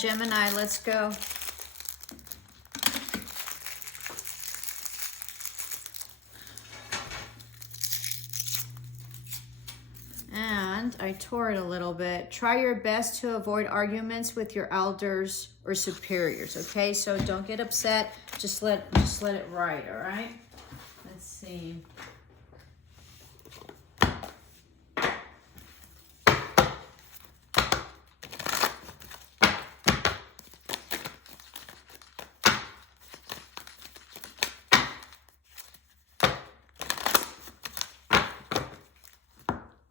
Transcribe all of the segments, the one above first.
Gemini, let's go. And I tore it a little bit. Try your best to avoid arguments with your elders or superiors, okay? So don't get upset. Just let it ride, all right? Let's see.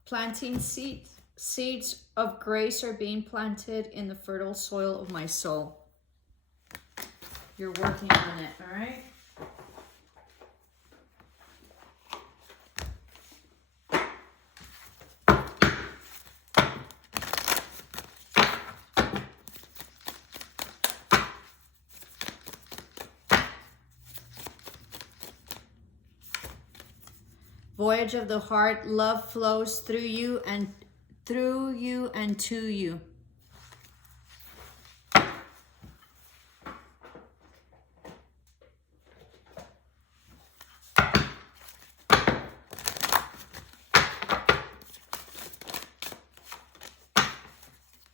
Planting seeds of grace are being planted in the fertile soil of my soul. You're working on it, all right? Voyage of the heart, love flows through you and to you.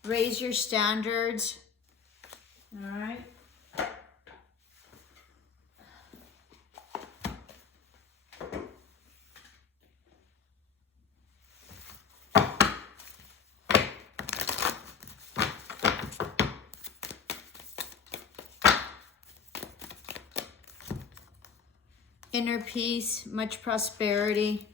Raise your standards. All right. Inner peace, much prosperity.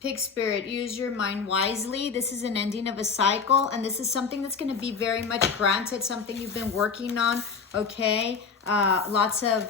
Pig spirit, use your mind wisely. This is an ending of a cycle, and this is something that's going to be very much granted, something you've been working on, okay? Lots of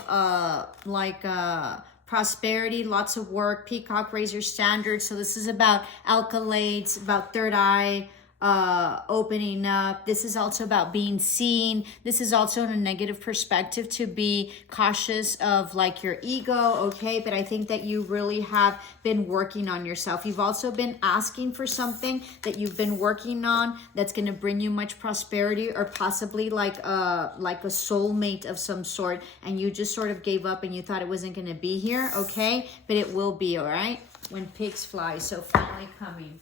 prosperity, lots of work. Peacock, raise your standards. So this is about accolades, about third eye, opening up. This is also about being seen. This is also in a negative perspective to be cautious of like your ego, okay? But I think that you really have been working on yourself. You've also been asking for something that you've been working on that's going to bring you much prosperity, or possibly like a soulmate of some sort, and you just sort of gave up and you thought it wasn't going to be here, okay? But it will be, all right? When pigs fly. So finally coming.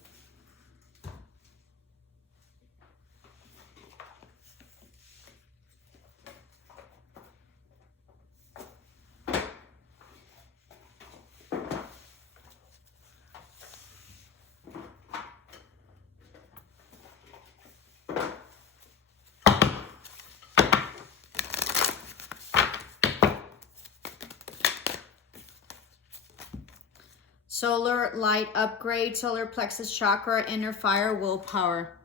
Solar light upgrade, solar plexus chakra, inner fire, willpower.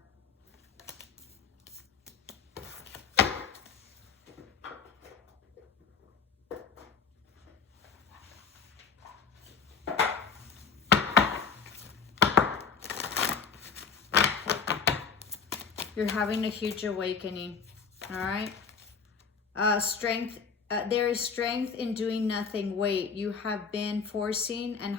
You're having a huge awakening, all right? Strength. There is strength in doing nothing. Wait, you have been forcing, and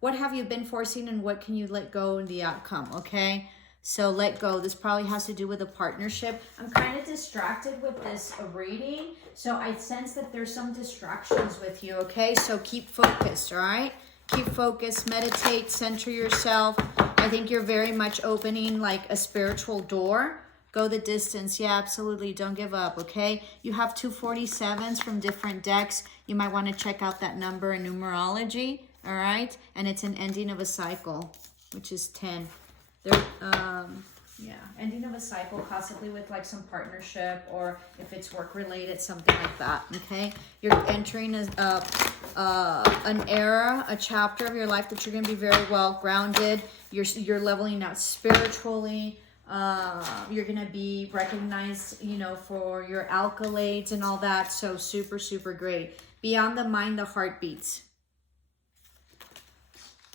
what have you been forcing, and what can you let go in the outcome, okay? So let go. This probably has to do with a partnership. I'm kind of distracted with this reading, so I sense that there's some distractions with you, okay? So keep focused, all right? Keep focused, meditate, center yourself. I think you're very much opening like a spiritual door. Go the distance. Yeah, absolutely. Don't give up, okay? You have 247s from different decks. You might want to check out that number in numerology, all right? And it's an ending of a cycle, which is 10. Yeah, ending of a cycle, possibly with like some partnership, or if it's work related, something like that, okay? You're entering an era, a chapter of your life that you're going to be very well grounded. You're leveling out spiritually. You're gonna be recognized, you know, for your accolades and all that. So super, super great. Beyond the mind, the heart beats.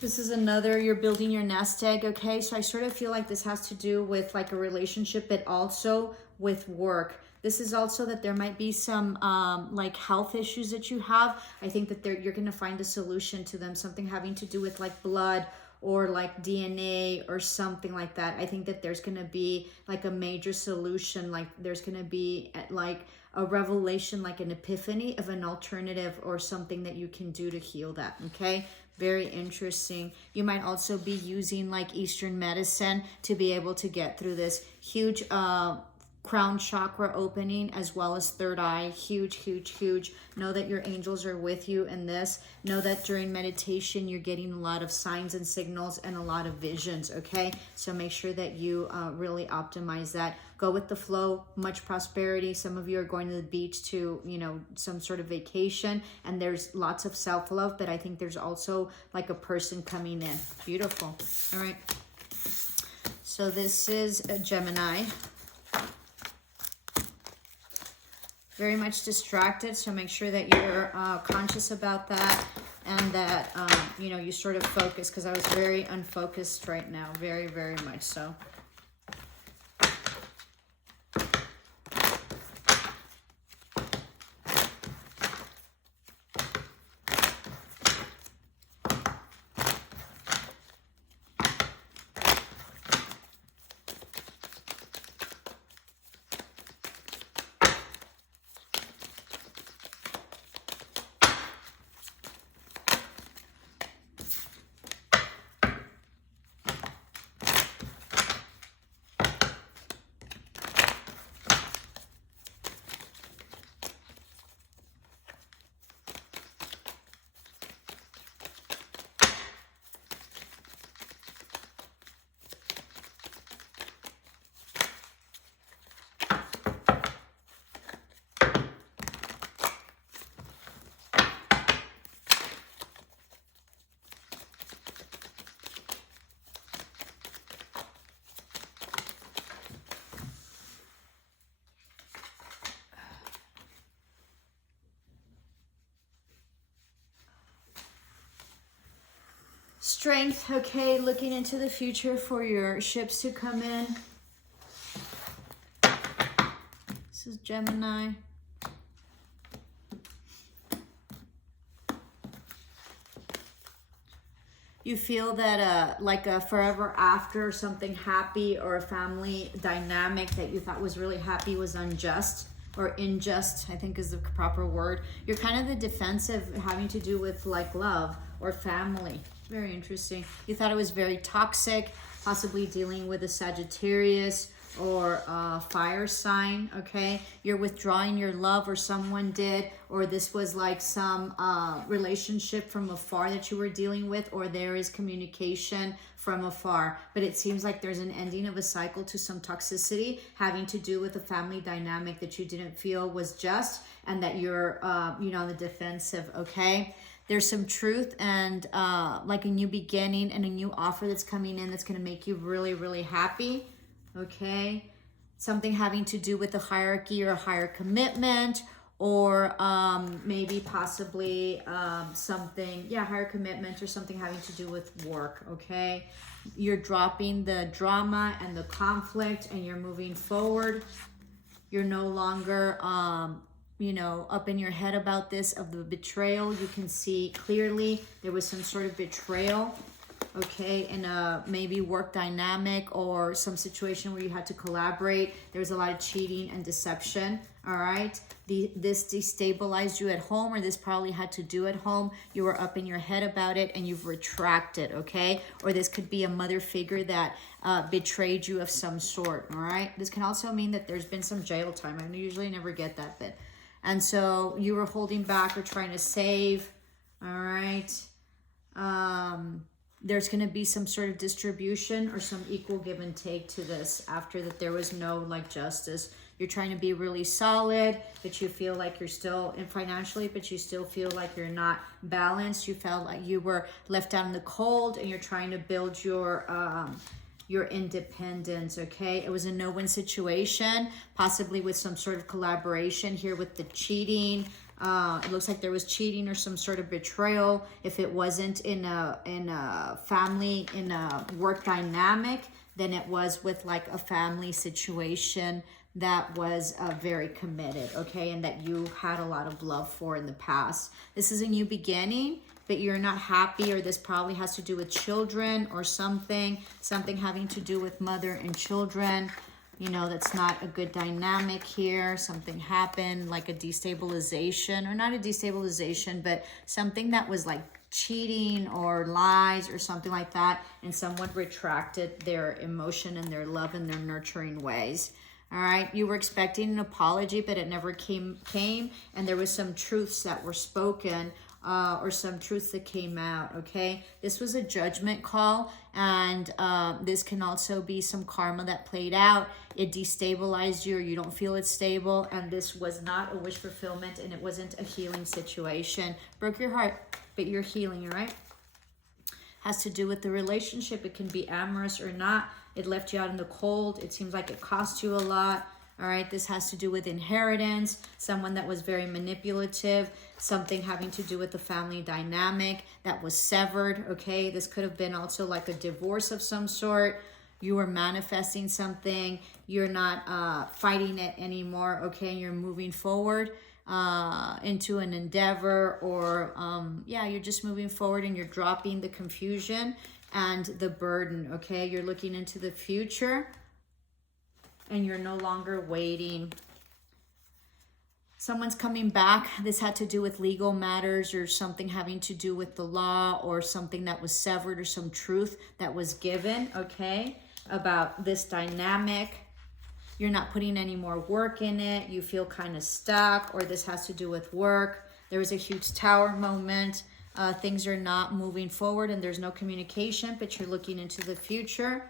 This is another, you're building your nest egg, okay? So I sort of feel like this has to do with like a relationship, but also with work. This is also that there might be some like health issues that you have. I think that you're going to find a solution to them, something having to do with like blood or like DNA or something like that. I think that there's going to be like a major solution, like there's going to be like a revelation, like an epiphany of an alternative or something that you can do to heal that, okay? Very interesting. You might also be using like Eastern medicine to be able to get through this huge crown chakra opening, as well as third eye. Huge, huge, huge. Know that your angels are with you in this. Know that during meditation you're getting a lot of signs and signals and a lot of visions, okay? So make sure that you really optimize that. Go with the flow. Much prosperity. Some of you are going to the beach to, you know, some sort of vacation, and there's lots of self-love, but I think there's also like a person coming in. Beautiful. All right. So this is a Gemini. Very much distracted, so make sure that you're conscious about that, and that you know, you sort of focus, because I was very unfocused right now, very, very much so. Strength, okay, looking into the future for your ships to come in. This is Gemini. You feel that like a forever after, something happy or a family dynamic that you thought was really happy was unjust or unjust, I think is the proper word. You're kind of the defensive, having to do with like love or family. Very interesting. You thought it was very toxic, possibly dealing with a Sagittarius or a fire sign, okay? You're withdrawing your love, or someone did, or this was like some relationship from afar that you were dealing with, or there is communication from afar. But it seems like there's an ending of a cycle to some toxicity having to do with a family dynamic that you didn't feel was just, and that you're, you know, on the defensive, okay? There's some truth and like a new beginning and a new offer that's coming in that's going to make you really, really happy. Okay. Something having to do with a hierarchy or a higher commitment, or maybe possibly something, yeah, higher commitment or something having to do with work. Okay. You're dropping the drama and the conflict, and you're moving forward. You're no longer, you know, up in your head about this, of the betrayal. You can see clearly there was some sort of betrayal, okay, in a maybe work dynamic or some situation where you had to collaborate. There was a lot of cheating and deception, all right? This destabilized you at home, or this probably had to do at home. You were up in your head about it and you've retracted, okay? Or this could be a mother figure that betrayed you of some sort, all right? This can also mean that there's been some jail time. I usually never get that bit. And so you were holding back or trying to save, all right? There's going to be some sort of distribution or some equal give and take to this after that there was no like justice. You're trying to be really solid, but you feel like you're still in financially, but you still feel like you're not balanced. You felt like you were left out in the cold, and you're trying to build your independence, okay? It was a no-win situation, possibly with some sort of collaboration here with the cheating, It looks like there was cheating or some sort of betrayal. If it wasn't in a family, in a work dynamic, then it was with like a family situation that was very committed, okay? And that you had a lot of love for in the past. This is a new beginning, but you're not happy, or this probably has to do with children or something having to do with mother and children. You know, that's not a good dynamic here. Something happened, like a destabilization, or not a destabilization, but something that was like cheating or lies or something like that, and someone retracted their emotion and their love and their nurturing ways. All right, you were expecting an apology, but it never came, and there was some truths that were spoken, or some truths that came out, okay? This was a judgment call, and this can also be some karma that played out. It destabilized you, or you don't feel it's stable, and this was not a wish fulfillment, and it wasn't a healing situation. Broke your heart, but you're healing, all right? Has to do with the relationship. It can be amorous or not. It left you out in the cold. It seems like it cost you a lot. All right, this has to do with inheritance, someone that was very manipulative, something having to do with the family dynamic that was severed, okay? This could have been also like a divorce of some sort. You were manifesting something. You're not fighting it anymore, okay? And you're moving forward into an endeavor, or yeah, you're just moving forward and you're dropping the confusion and the burden, okay? You're looking into the future, and you're no longer waiting. Someone's coming back. This had to do with legal matters, or something having to do with the law, or something that was severed, or some truth that was given, okay, about this dynamic. You're not putting any more work in it. You feel kind of stuck, or this has to do with work. There was a huge tower moment. Things are not moving forward, and there's no communication, but you're looking into the future.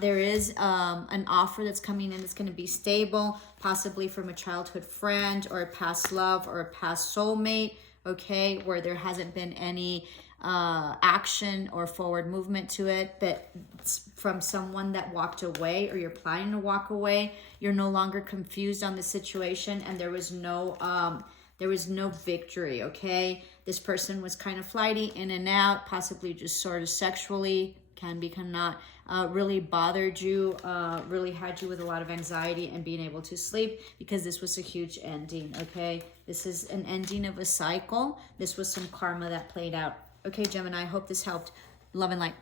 There is an offer that's coming in that's going to be stable, possibly from a childhood friend, or a past love, or a past soulmate, okay, where there hasn't been any action or forward movement to it, but it's from someone that walked away, or you're planning to walk away. You're no longer confused on the situation, and there was no victory, okay? This person was kind of flighty, in and out, possibly just sort of sexually, can be, cannot, really bothered you, really had you with a lot of anxiety and being able to sleep, because this was a huge ending, okay? This is an ending of a cycle. This was some karma that played out. Okay, Gemini, I hope this helped. Love and light.